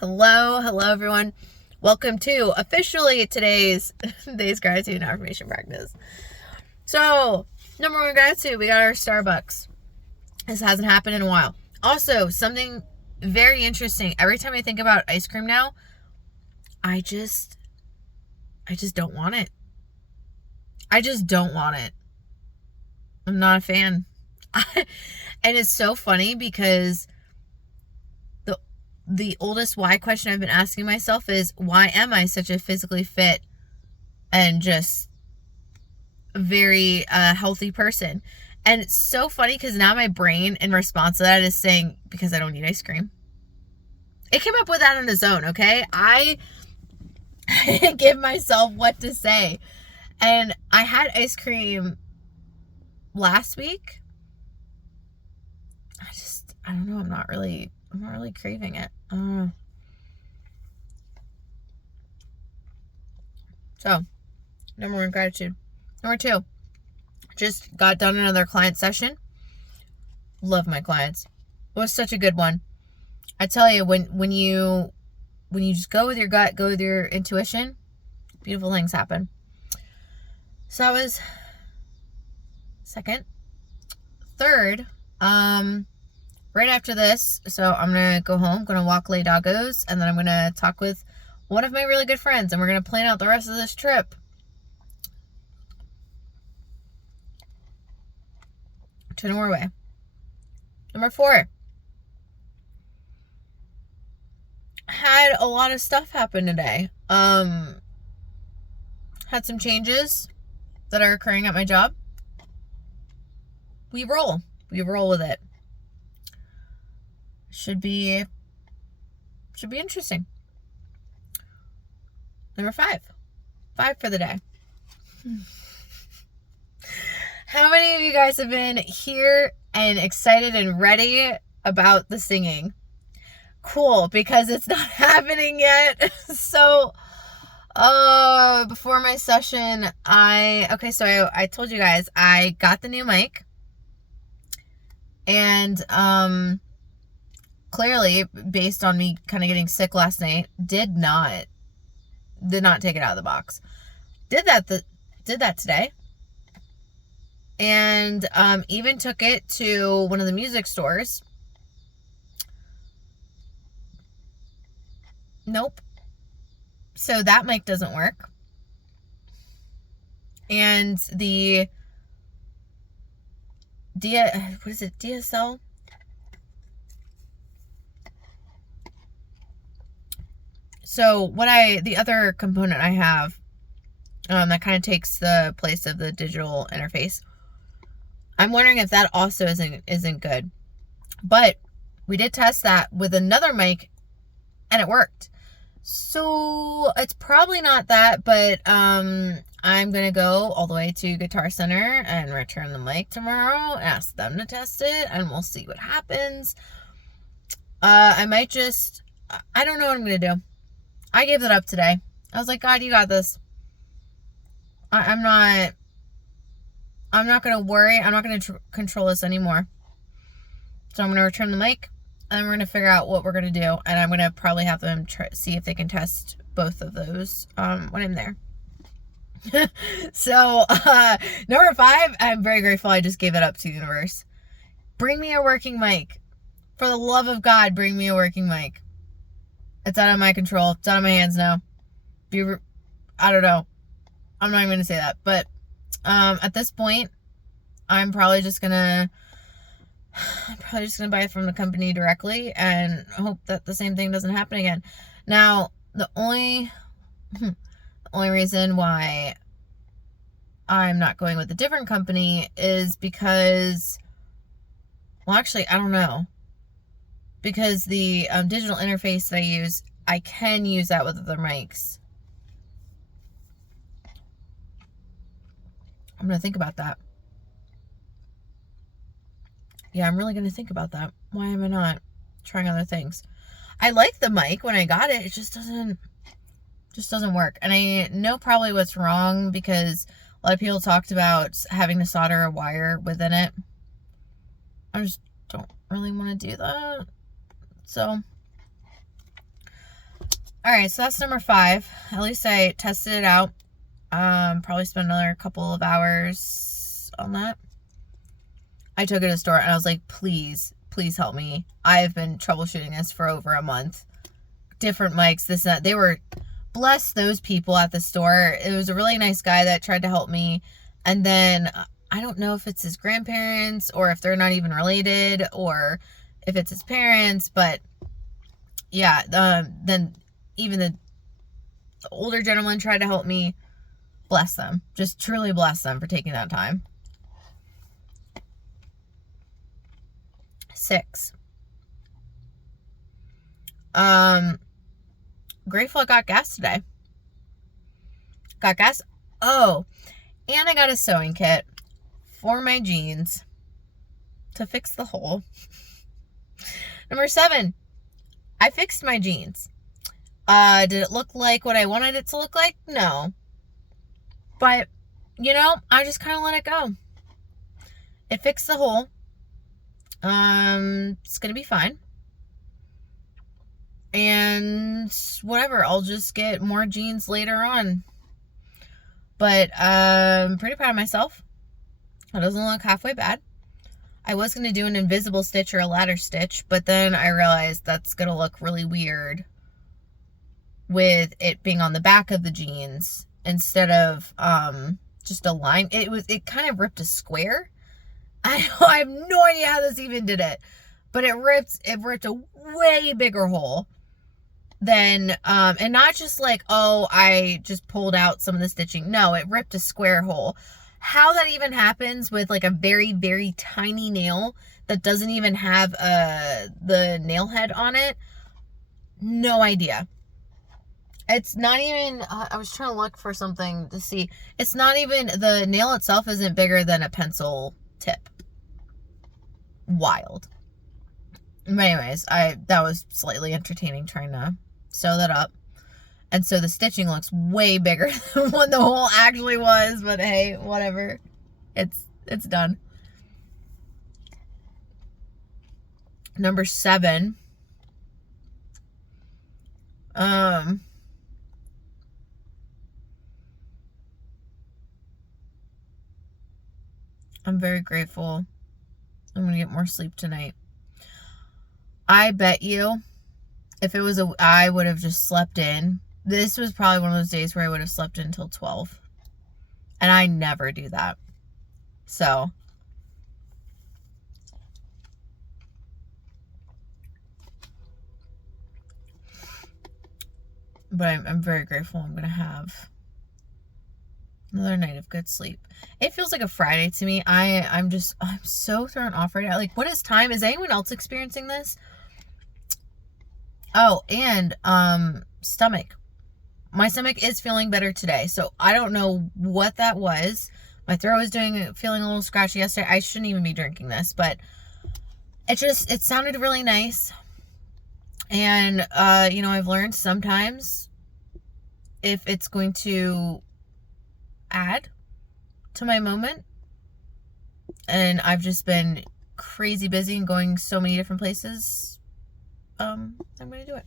Hello everyone. Welcome to officially today's gratitude and affirmation practice. So, number one gratitude, we got our Starbucks. This hasn't happened in a while. Also, something very interesting. Every time I think about ice cream now, I just don't want it. I just don't want it. I'm not a fan. And it's so funny because the oldest why question I've been asking myself is, why am I such a physically fit and just very healthy person? And it's so funny because now my brain in response to that is saying, because I don't eat ice cream. It came up with that on its own, okay? I give myself what to say. And I had ice cream last week. I don't know, I'm not really craving it. So, number one, gratitude. Number two, just got done another client session. Love my clients. It was such a good one. I tell you, when you just go with your gut, go with your intuition, beautiful things happen. So that was second. Third, right after this, so I'm gonna go home, gonna walk lay doggos, and then I'm gonna talk with one of my really good friends, and we're gonna plan out the rest of this trip to Norway. Number four, had a lot of stuff happen today. Had some changes that are occurring at my job. We roll with it. Should be interesting. Number five for the day. How many of you guys have been here and excited and ready about the singing? Cool, because it's not happening yet. So, before my session, I told you guys I got the new mic, and clearly, based on me kind of getting sick last night, did not take it out of the box. Did that today. And even took it to one of the music stores. Nope. So that mic doesn't work. And the DSL? So the other component I have that kind of takes the place of the digital interface, I'm wondering if that also isn't good. But we did test that with another mic and it worked. So it's probably not that, but I'm gonna go all the way to Guitar Center and return the mic tomorrow, ask them to test it, and we'll see what happens. I don't know what I'm gonna do. I gave that up today. I was like, God, you got this. I'm not going to worry. I'm not going to control this anymore. So I'm going to return the mic, and we're going to figure out what we're going to do. And I'm going to probably have them see if they can test both of those when I'm there. So, number five, I'm very grateful I just gave it up to the universe. Bring me a working mic. For the love of God, bring me a working mic. It's out of my control. It's out of my hands now. I don't know. I'm not even going to say that. But at this point, I'm probably just gonna buy it from the company directly and hope that the same thing doesn't happen again. Now, the only reason why I'm not going with a different company is because, well, actually, I don't know. Because the digital interface that I use, I can use that with other mics. I'm going to think about that. Yeah, I'm really going to think about that. Why am I not trying other things? I like the mic when I got it. It just doesn't work. And I know probably what's wrong because a lot of people talked about having to solder a wire within it. I just don't really want to do that. So All right, so that's number 5. At least I tested it out. Probably spent another couple of hours on that. I took it to the store and I was like, please help me. I have been troubleshooting this for over a month. Different mics, this and that. They were, bless those people at the store. It was a really nice guy that tried to help me. And then I don't know if it's his grandparents or if they're not even related or if it's his parents, but yeah, then even the older gentleman tried to help me. Bless them. Just truly bless them for taking that time. 6. Grateful I got gas today. Got gas. Oh, and I got a sewing kit for my jeans to fix the hole. Number 7, I fixed my jeans. Did it look like what I wanted it to look like? No. But, you know, I just kind of let it go. It fixed the hole. It's going to be fine. And whatever, I'll just get more jeans later on. But I'm pretty proud of myself. It doesn't look halfway bad. I was going to do an invisible stitch or a ladder stitch, but then I realized that's going to look really weird with it being on the back of the jeans instead of just a line. It kind of ripped a square. I have no idea how this even did it, but it ripped a way bigger hole than and not just like, oh, I just pulled out some of the stitching. No, it ripped a square hole. How that even happens with like a very, very tiny nail that doesn't even have the nail head on it, no idea. It's not even, I was trying to look for something to see. It's not even, the nail itself isn't bigger than a pencil tip. Wild. But anyways, that was slightly entertaining trying to sew that up. And so the stitching looks way bigger than what the hole actually was, but hey, whatever. It's done. Number 7. I'm very grateful. I'm going to get more sleep tonight. I bet you if it was I would have just slept in. This was probably one of those days where I would have slept in until 12. And I never do that. So. But I'm very grateful I'm going to have another night of good sleep. It feels like a Friday to me. I'm so thrown off right now. Like, what is time? Is anyone else experiencing this? Oh, and stomach. My stomach is feeling better today. So I don't know what that was. My throat was feeling a little scratchy yesterday. I shouldn't even be drinking this, but it sounded really nice. And you know, I've learned sometimes if it's going to add to my moment, and I've just been crazy busy and going so many different places, I'm gonna do it.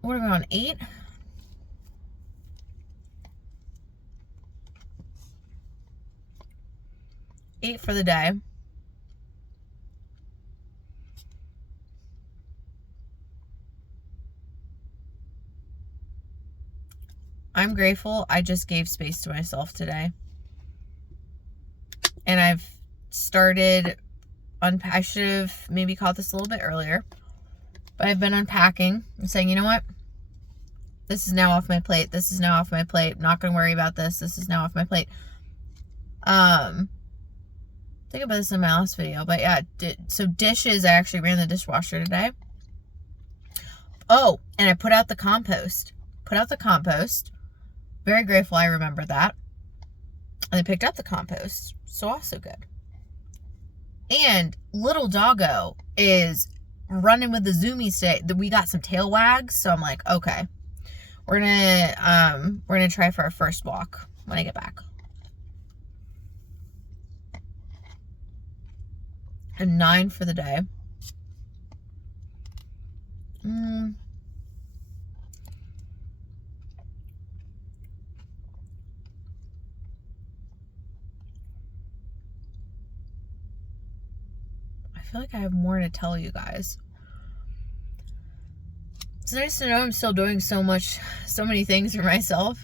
What are we on, 8? Eight for the day. I'm grateful I just gave space to myself today. And I've started I should have maybe caught this a little bit earlier. But I've been unpacking and saying, you know what? This is now off my plate. This is now off my plate. I'm not going to worry about this. This is now off my plate. Think about this in my last video. But yeah, so dishes, I actually ran the dishwasher today. Oh, and I put out the compost. Very grateful I remembered that. And I picked up the compost. So also good. And little doggo is running with the zoomies today. We got some tail wags, so I'm like, okay. We're gonna try for our first walk when I get back. And 9 for the day. feel like I have more to tell you guys. It's nice to know I'm still doing so many things for myself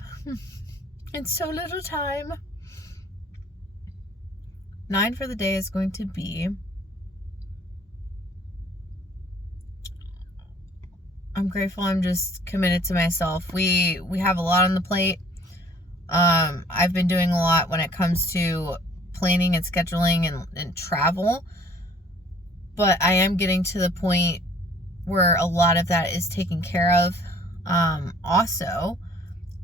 in so little time. 9 for the day is going to be, I'm grateful I'm just committed to myself. We have a lot on the plate. I've been doing a lot when it comes to planning and scheduling and travel, but I am getting to the point where a lot of that is taken care of. Also,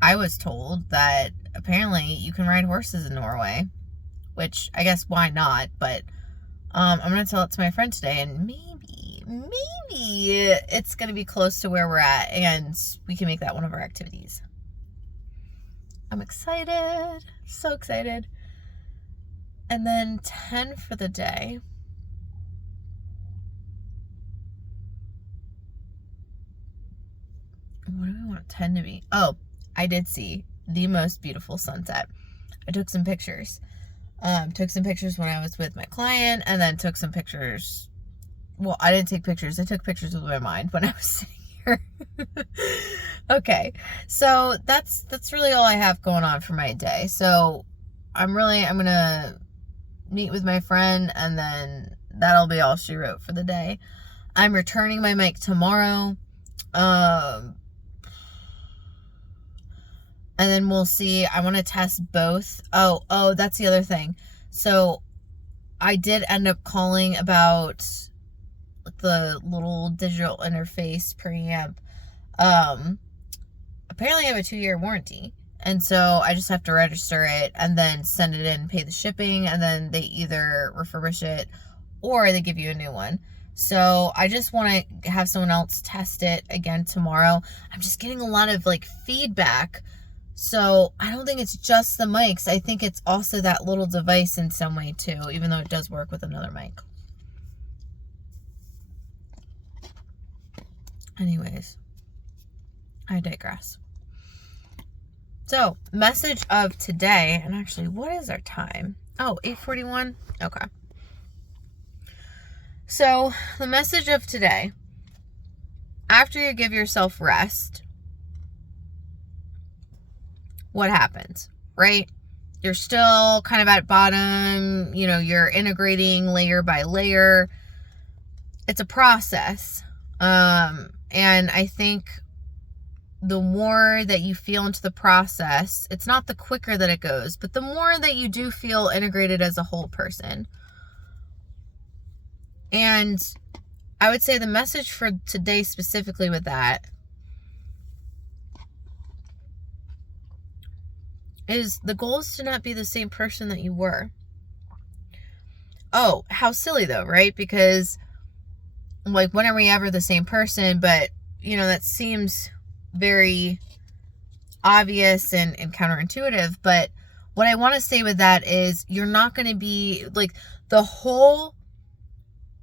I was told that apparently you can ride horses in Norway, which I guess why not, but I'm going to tell it to my friend today, and maybe it's going to be close to where we're at, and we can make that one of our activities. I'm excited, so excited. And then 10 for the day. What do we want 10 to be? Oh, I did see the most beautiful sunset. I took some pictures. Took some pictures when I was with my client, and then took some pictures. Well, I didn't take pictures. I took pictures with my mind when I was sitting here. Okay, so that's really all I have going on for my day. So I'm gonna meet with my friend, and then that'll be all she wrote for the day. I'm returning my mic tomorrow. And then we'll see. I want to test both. Oh, that's the other thing. So I did end up calling about the little digital interface preamp. Apparently I have a 2-year warranty. And so I just have to register it and then send it in, pay the shipping, and then they either refurbish it or they give you a new one. So I just want to have someone else test it again tomorrow. I'm just getting a lot of feedback. So I don't think it's just the mics. I think it's also that little device in some way too, even though it does work with another mic. Anyways, I digress. So, message of today, and actually, what is our time? Oh, 8:41? Okay. So, the message of today, after you give yourself rest, what happens, right? You're still kind of at bottom, you're integrating layer by layer. It's a process. And I think the more that you feel into the process, it's not the quicker that it goes, but the more that you do feel integrated as a whole person. And I would say the message for today specifically with that is the goal is to not be the same person that you were. Oh, how silly though, right? Because when are we ever the same person? But, that seems very obvious and counterintuitive. But what I want to say with that is you're not going to be the whole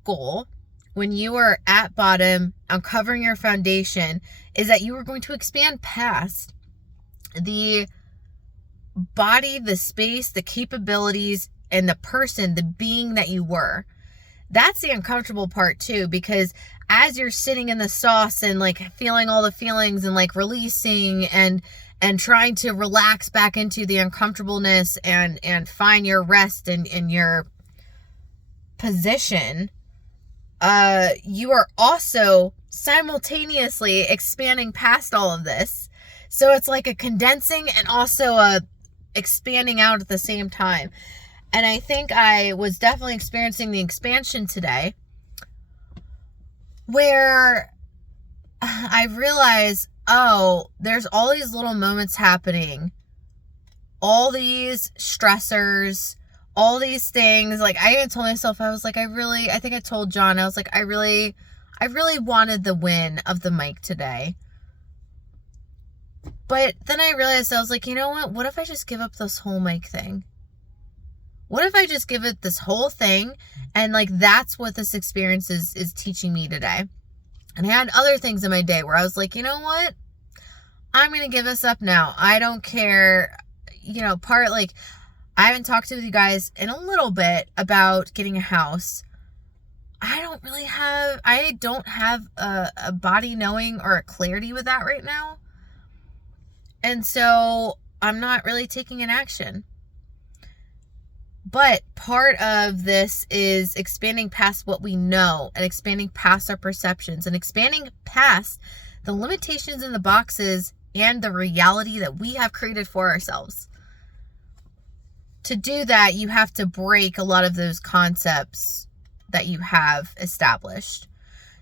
goal when you are at bottom, uncovering your foundation, is that you are going to expand past the body, the space, the capabilities, and the person, the being that you were. That's the uncomfortable part too, because as you're sitting in the sauce and feeling all the feelings and releasing and trying to relax back into the uncomfortableness and find your rest in your position, you are also simultaneously expanding past all of this. So it's like a condensing and also a expanding out at the same time. And I think I was definitely experiencing the expansion today, where I realized, there's all these little moments happening, all these stressors, all these things. I even told myself, I was I think I told John, I was I really wanted the win of the mic today. But then I realized, I was you know what if I just give up this whole mic thing? What if I just give it this whole thing, and that's what this experience is teaching me today? And I had other things in my day where I was you know what? I'm going to give this up now. I don't care. I haven't talked to you guys in a little bit about getting a house. I don't have a body knowing or a clarity with that right now. And so I'm not really taking an action. But part of this is expanding past what we know and expanding past our perceptions and expanding past the limitations in the boxes and the reality that we have created for ourselves. To do that, you have to break a lot of those concepts that you have established.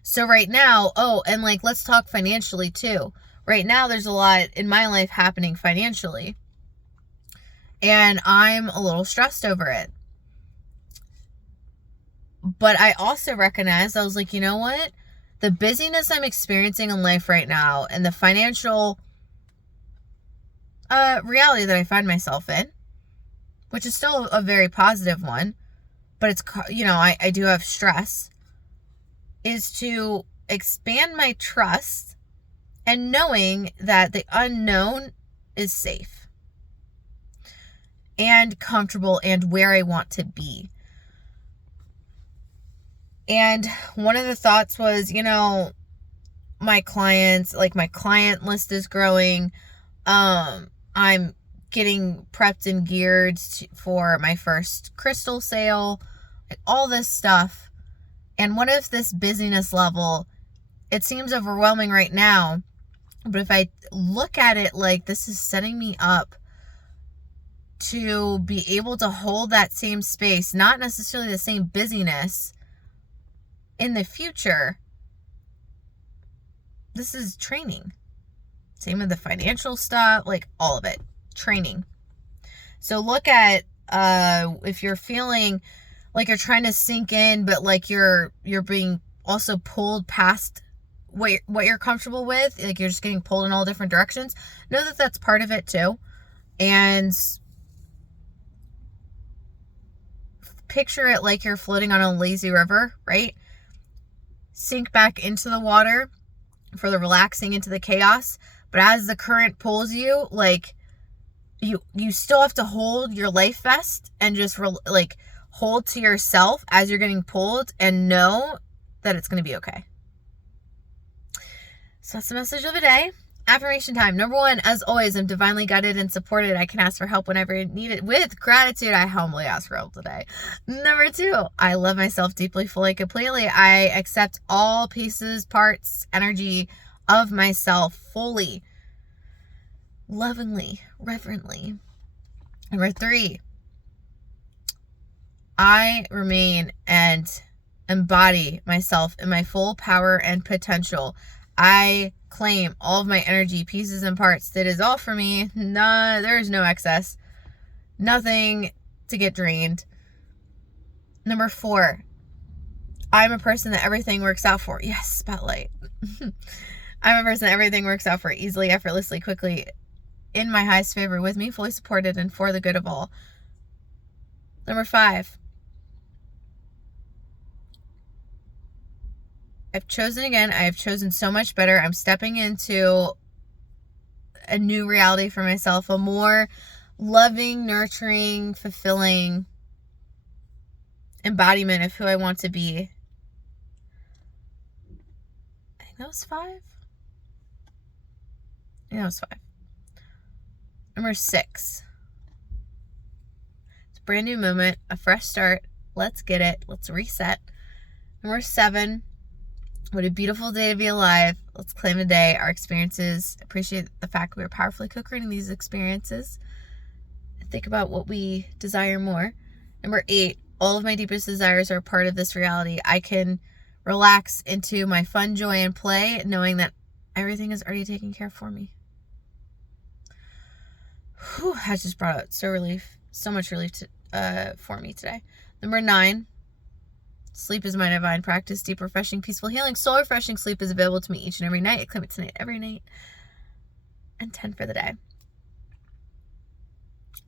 So right now, and like, let's talk financially too. Right now, there's a lot in my life happening financially, and I'm a little stressed over it. But I also recognized, I was like, you know what? The busyness I'm experiencing in life right now and the financial reality that I find myself in, which is still a very positive one, but it's, I do have stress, is to expand my trust and knowing that the unknown is safe and comfortable and where I want to be. And one of the thoughts was, my clients, like my client list is growing. I'm getting prepped and geared for my first crystal sale, like all this stuff. And what if this busyness level, it seems overwhelming right now, but if I look at it like this is setting me up to be able to hold that same space, not necessarily the same busyness in the future, this is training. Same with the financial stuff, like all of it, training. So look at if you're feeling like you're trying to sink in, but like you're being also pulled past what you're comfortable with, like you're just getting pulled in all different directions. Know that that's part of it too, and picture it like you're floating on a lazy river, right? Sink back into the water for the relaxing into the chaos. But as the current pulls you, like you still have to hold your life vest and just hold to yourself as you're getting pulled and know that it's going to be okay. So that's the message of the day. Affirmation time. Number 1, as always, I'm divinely guided and supported. I can ask for help whenever I need it. With gratitude, I humbly ask for help today. Number 2, I love myself deeply, fully, completely. I accept all pieces, parts, energy of myself fully, lovingly, reverently. Number 3, I remain and embody myself in my full power and potential. I claim all of my energy, pieces and parts. That is all for me. There is no excess. Nothing to get drained. Number 4, I'm a person that everything works out for. Yes, spotlight. I'm a person that everything works out for easily, effortlessly, quickly, in my highest favor, with me, fully supported, and for the good of all. Number 5, I've chosen again. I have chosen so much better. I'm stepping into a new reality for myself, a more loving, nurturing, fulfilling embodiment of who I want to be. I think that was 5. Yeah, that was 5. Number 6. It's a brand new moment, a fresh start. Let's get it. Let's reset. Number 7. What a beautiful day to be alive. Let's claim the day, our experiences. Appreciate the fact we are powerfully co-creating these experiences. Think about what we desire more. Number 8, all of my deepest desires are a part of this reality. I can relax into my fun, joy, and play, knowing that everything is already taken care of for me. Whew, that just brought out so much relief for me today. Number 9, sleep is my divine practice. Deep, refreshing, peaceful, healing, soul refreshing sleep is available to me each and every night. I claim it tonight, every night. And 10 for the day.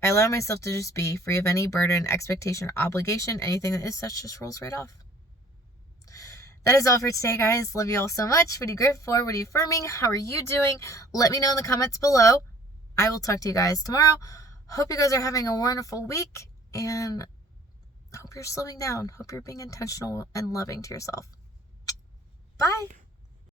I allow myself to just be free of any burden, expectation, or obligation. Anything that is such just rolls right off. That is all for today, guys. Love you all so much. What are you grateful for? What are you affirming? How are you doing? Let me know in the comments below. I will talk to you guys tomorrow. Hope you guys are having a wonderful week, and Hope you're slowing down. Hope you're being intentional and loving to yourself. Bye.